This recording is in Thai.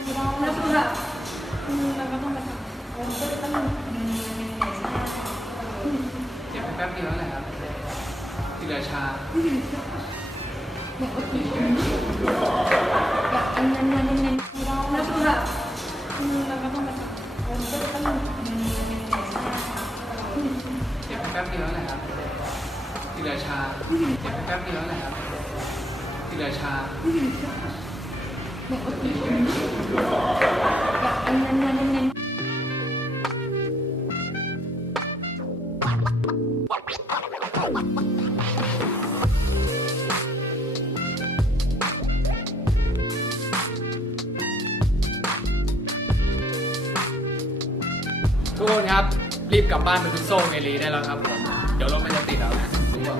มันก็ต้องไปทำมันก็ต้องมันมันเหนื่อยมากเจ็บแป๊บเดียวแหละครับที่เหลือชาแบบว่ากินอยากกินเงินเงินเงินเงินแล้วคือแบบมันก็ต้องไปทำมันก็ต้องมันมันเหนื่อยมากเจ็บแป๊บเดียวแหละครับที่เหลือชาเจ็บไปแป๊บเดียวแหละครับที่เหลือชาแบบว่ากินอยากกิน ทุกคนครับ รีบกลับบ้านไปดูโซ่เมลีได้แล้วครับผม เดี๋ยวรถมันจะติดแล้วนะรู้ปล่า